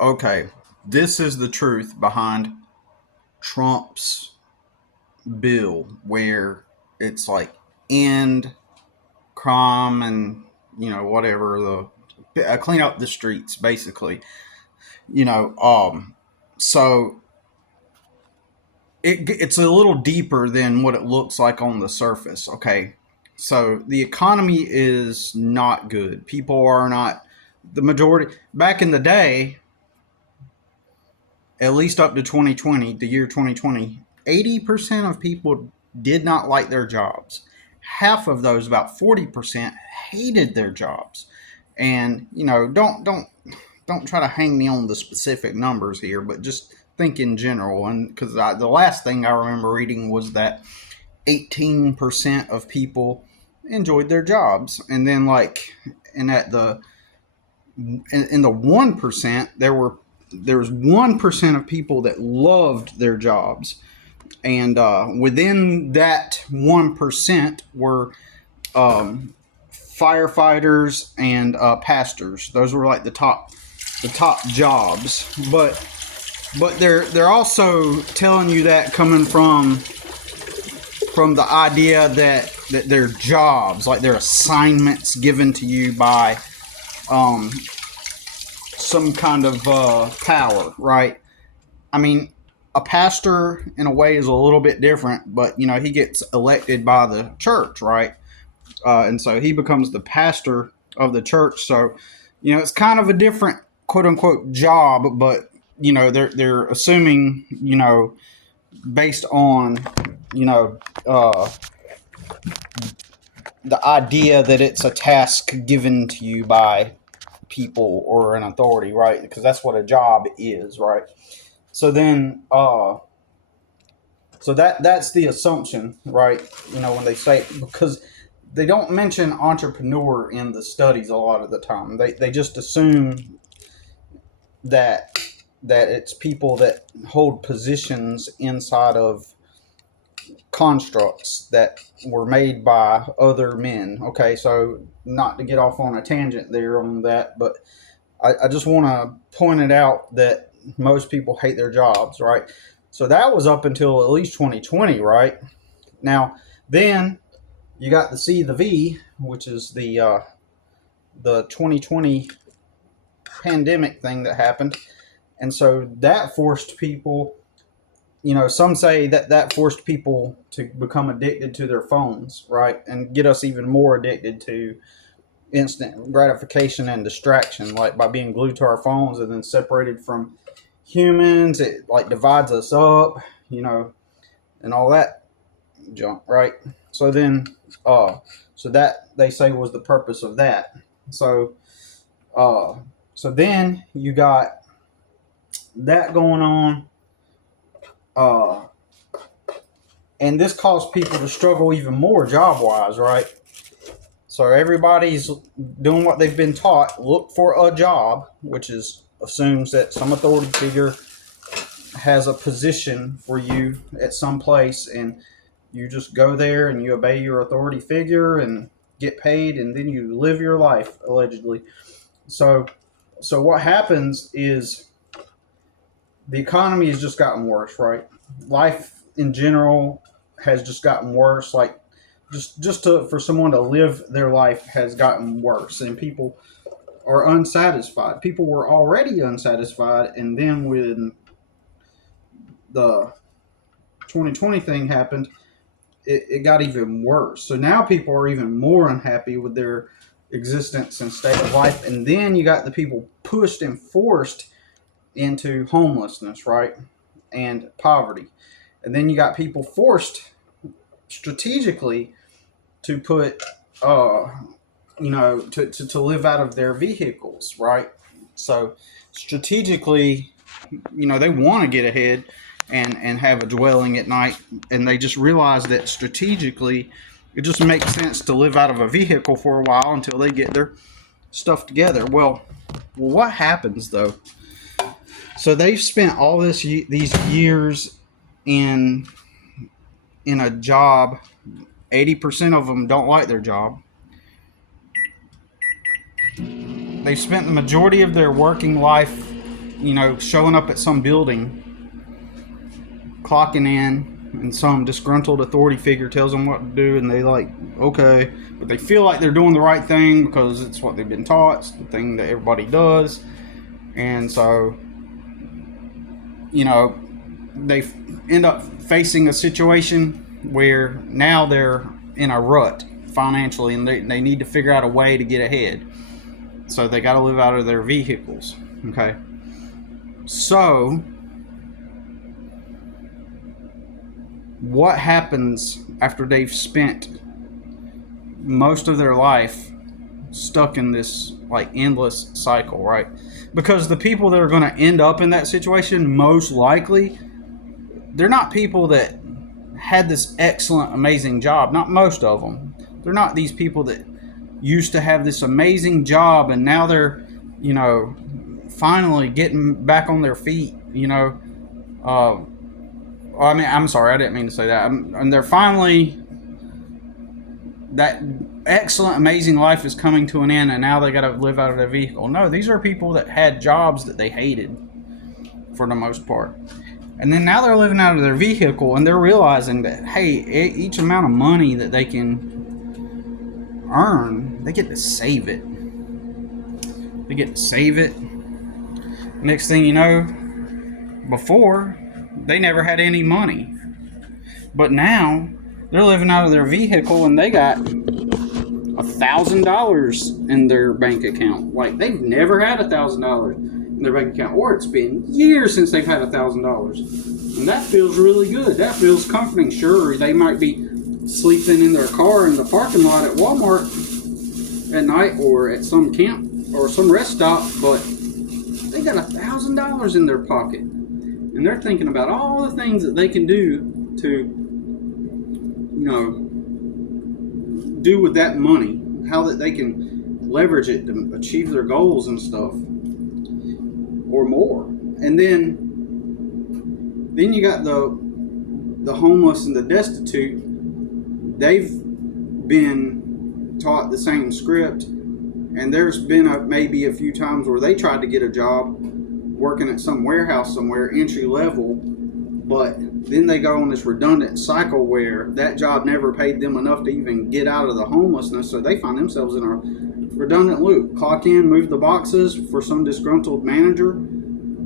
Okay, this is the truth behind Trump's bill, where it's like end crime and whatever the clean up the streets, basically. You know, so it's a little deeper than what it looks like on the surface. Okay, so the economy is not good. People are not the majority. Back in the day, at least up to 2020, the year 2020, 80% of people did not like their jobs. Half of those, about 40%, hated their jobs. And don't try to hang me on the specific numbers here, but just think in general. And because the last thing I remember reading was that 18% of people enjoyed their jobs, and then and at the in the 1%, there was 1% of people that loved their jobs, and within that 1% were firefighters and pastors. Those were like the top jobs. But they're also telling you that coming from the idea that they're jobs, like they're assignments given to you by um, some kind of power, right? I mean, a pastor in a way is a little bit different, but he gets elected by the church, right? And so he becomes the pastor of the church. So it's kind of a different quote unquote job, but they're assuming based on you know uh, the idea that it's a task given to you by people or an authority, right? Because that's what a job is, right? So then, that's the assumption, right? When they say, because they don't mention entrepreneur in the studies a lot of the time. They just assume that it's people that hold positions inside of constructs that were made by other men. Okay, so not to get off on a tangent there on that, but I just want to point it out that most people hate their jobs, right? So that was up until at least 2020, right? Now, then you got the C, the V, which is the 2020 pandemic thing that happened, and so that forced people. Some say that forced people to become addicted to their phones, right, and get us even more addicted to instant gratification and distraction, like by being glued to our phones and then separated from humans. It like divides us up, and all that junk, right? So then, so that they say was the purpose of that. So, uh, so then you got that going on, uh, and this caused people to struggle even more job wise, right? So everybody's doing what they've been taught. Look for a job, which assumes that some authority figure has a position for you at some place, and you just go there and you obey your authority figure and get paid, and then you live your life allegedly. So, what happens is the economy has just gotten worse, right? Life in general has just gotten worse. Like for someone to live their life has gotten worse, and people are unsatisfied. People were already unsatisfied, and then when the 2020 thing happened, it got even worse. So now people are even more unhappy with their existence and state of life. And then you got the people pushed and forced into homelessness, right? And poverty. And then you got people forced strategically to put, to live out of their vehicles, right? So strategically, they want to get ahead and have a dwelling at night, and they just realize that strategically it just makes sense to live out of a vehicle for a while until they get their stuff together. Well, what happens though? So they've spent all these years in a job. 80% of them don't like their job. They've spent the majority of their working life showing up at some building, clocking in, and some disgruntled authority figure tells them what to do, and they like, okay, but they feel like they're doing the right thing because it's what they've been taught, it's the thing that everybody does. And so, they end up facing a situation where now they're in a rut financially, and they need to figure out a way to get ahead. So they got to live out of their vehicles. Okay. So what happens after they've spent most of their life stuck in this like endless cycle, right? Because the people that are going to end up in that situation, most likely, they're not people that had this excellent, amazing job. Not most of them. They're not these people that used to have this amazing job and now they're, finally getting back on their feet, I'm sorry, I didn't mean to say that. And they're finally, that excellent, amazing life is coming to an end, and now they got to live out of their vehicle. No, these are people that had jobs that they hated for the most part. And then now they're living out of their vehicle, and they're realizing that, hey, each amount of money that they can earn, they get to save it. They get to save it. Next thing you know, before, they never had any money. But now, they're living out of their vehicle and they got $1,000 in their bank account. Like, they've never had $1,000 in their bank account. Or it's been years since they've had $1,000. And that feels really good. That feels comforting. Sure, they might be sleeping in their car in the parking lot at Walmart at night or at some camp or some rest stop, but they got $1,000 in their pocket. And they're thinking about all the things that they can do to, do with that money, how that they can leverage it to achieve their goals and stuff, or more. And then you got the homeless and the destitute. They've been taught the same script, and there's been maybe a few times where they tried to get a job working at some warehouse somewhere, entry level, but then they go on this redundant cycle where that job never paid them enough to even get out of the homelessness, so they find themselves in a redundant loop. Clock in, move the boxes for some disgruntled manager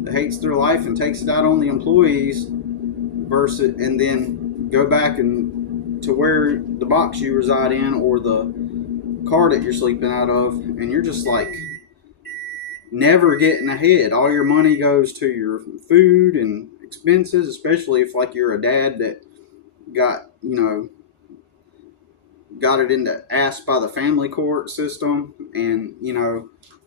that hates their life and takes it out on the employees, versus, and then go back and to where the box you reside in or the car that you're sleeping out of, and you're just like never getting ahead. All your money goes to your food and expenses, especially if like you're a dad that got it into ass by the family court system. And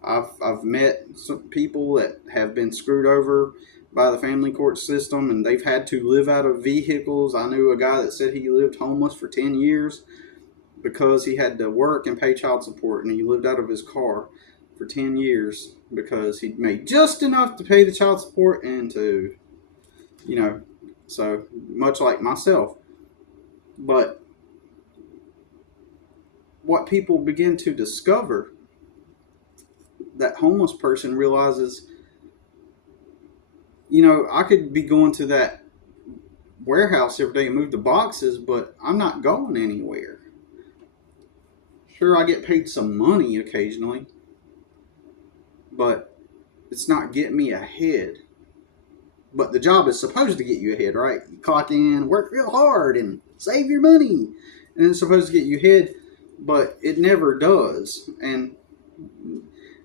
I've met some people that have been screwed over by the family court system, and they've had to live out of vehicles. I knew a guy that said he lived homeless for 10 years because he had to work and pay child support, and he lived out of his car for 10 years because he made just enough to pay the child support and to, so much like myself. But what people begin to discover, that homeless person realizes, I could be going to that warehouse every day and move the boxes, but I'm not going anywhere. Sure, I get paid some money occasionally, but it's not getting me ahead. But the job is supposed to get you ahead, right? You clock in, work real hard, and save your money. And it's supposed to get you ahead, but it never does. And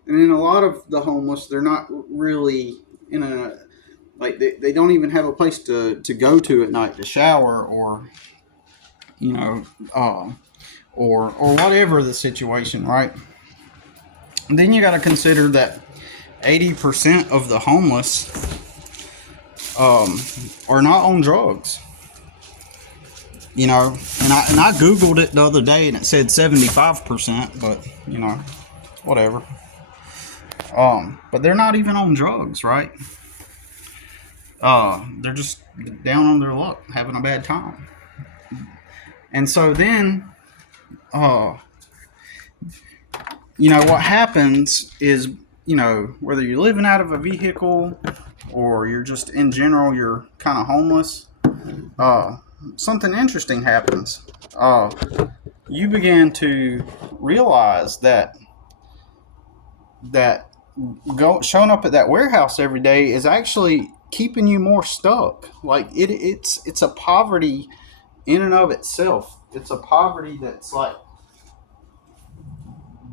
in a lot of the homeless, they're not really in a, like, they don't even have a place to go to at night to shower or, or whatever the situation, right? And then you got to consider that 80% of the homeless are not on drugs. And I Googled it the other day and it said 75%, but whatever. But they're not even on drugs, right? They're just down on their luck, having a bad time. And so then, what happens is, whether you're living out of a vehicle or you're just in general, you're kind of homeless, uh, something interesting happens. Uh, you begin to realize that showing up at that warehouse every day is actually keeping you more stuck. Like it's a poverty in and of itself. It's a poverty that's like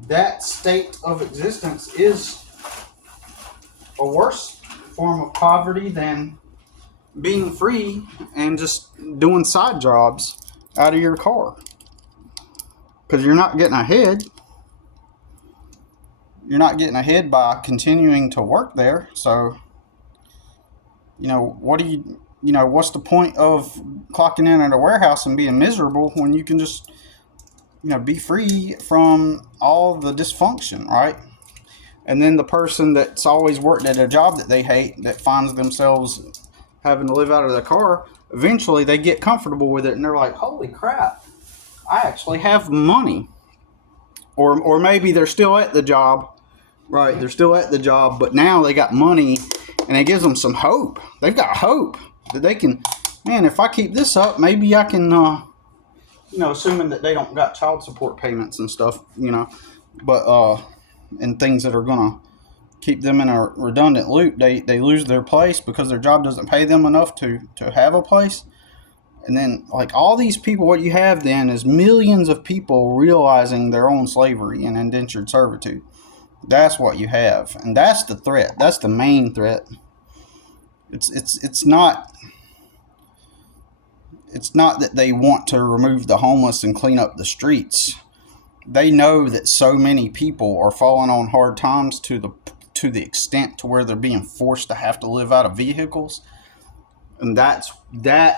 that state of existence is a worse form of poverty than being free and just doing side jobs out of your car, because you're not getting ahead. You're not getting ahead by continuing to work there. So, what do what's the point of clocking in at a warehouse and being miserable when you can just, be free from all the dysfunction, right? And then the person that's always worked at a job that they hate, that finds themselves having to live out of their car, eventually they get comfortable with it and they're like, holy crap, I actually have money. Or maybe they're still at the job, right? They're still at the job, but now they got money and it gives them some hope. They've got hope that they can, man, if I keep this up, maybe I can, assuming that they don't got child support payments and stuff, but, and things that are going to keep them in a redundant loop. They lose their place because their job doesn't pay them enough to have a place. And then, like, all these people, what you have then is millions of people realizing their own slavery and indentured servitude. That's what you have. And that's the threat. That's the main threat. It's not that they want to remove the homeless and clean up the streets. They know that so many people are falling on hard times to the extent to where they're being forced to have to live out of vehicles. And that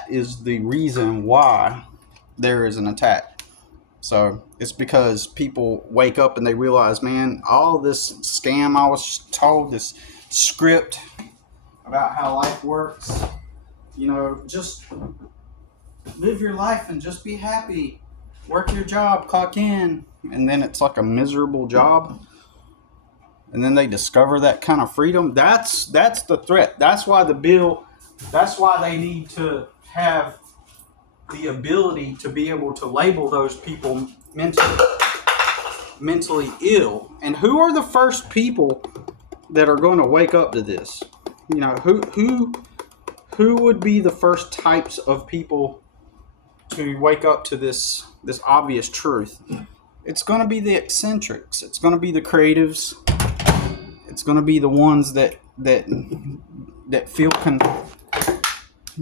is the reason why there is an attack. So it's because people wake up and they realize, man, all this scam I was told, this script about how life works, just live your life and just be happy. Work your job, clock in, and then it's like a miserable job. And then they discover that kind of freedom. That's the threat. That's why they need to have the ability to be able to label those people mentally ill. And who are the first people that are going to wake up to this? Who would be the first types of people to wake up to this obvious truth? It's going to be the eccentrics. It's going to be the creatives. It's going to be the ones that feel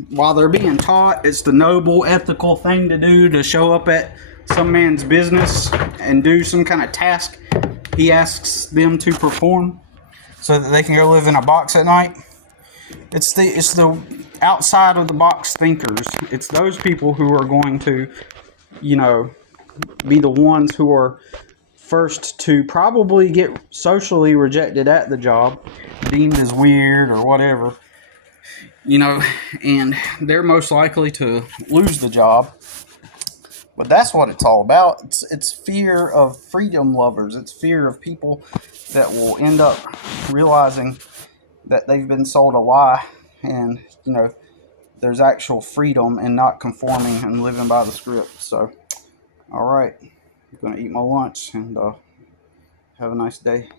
while they're being taught it's the noble, ethical thing to do to show up at some man's business and do some kind of task he asks them to perform so that they can go live in a box at night. It's the outside of the box thinkers. It's those people who are going to, be the ones who are first to probably get socially rejected at the job, deemed as weird or whatever, and they're most likely to lose the job. But that's what it's all about. It's fear of freedom lovers. It's fear of people that will end up realizing that they've been sold a lie, and there's actual freedom in not conforming and living by the script. So, all right, I'm gonna eat my lunch and have a nice day.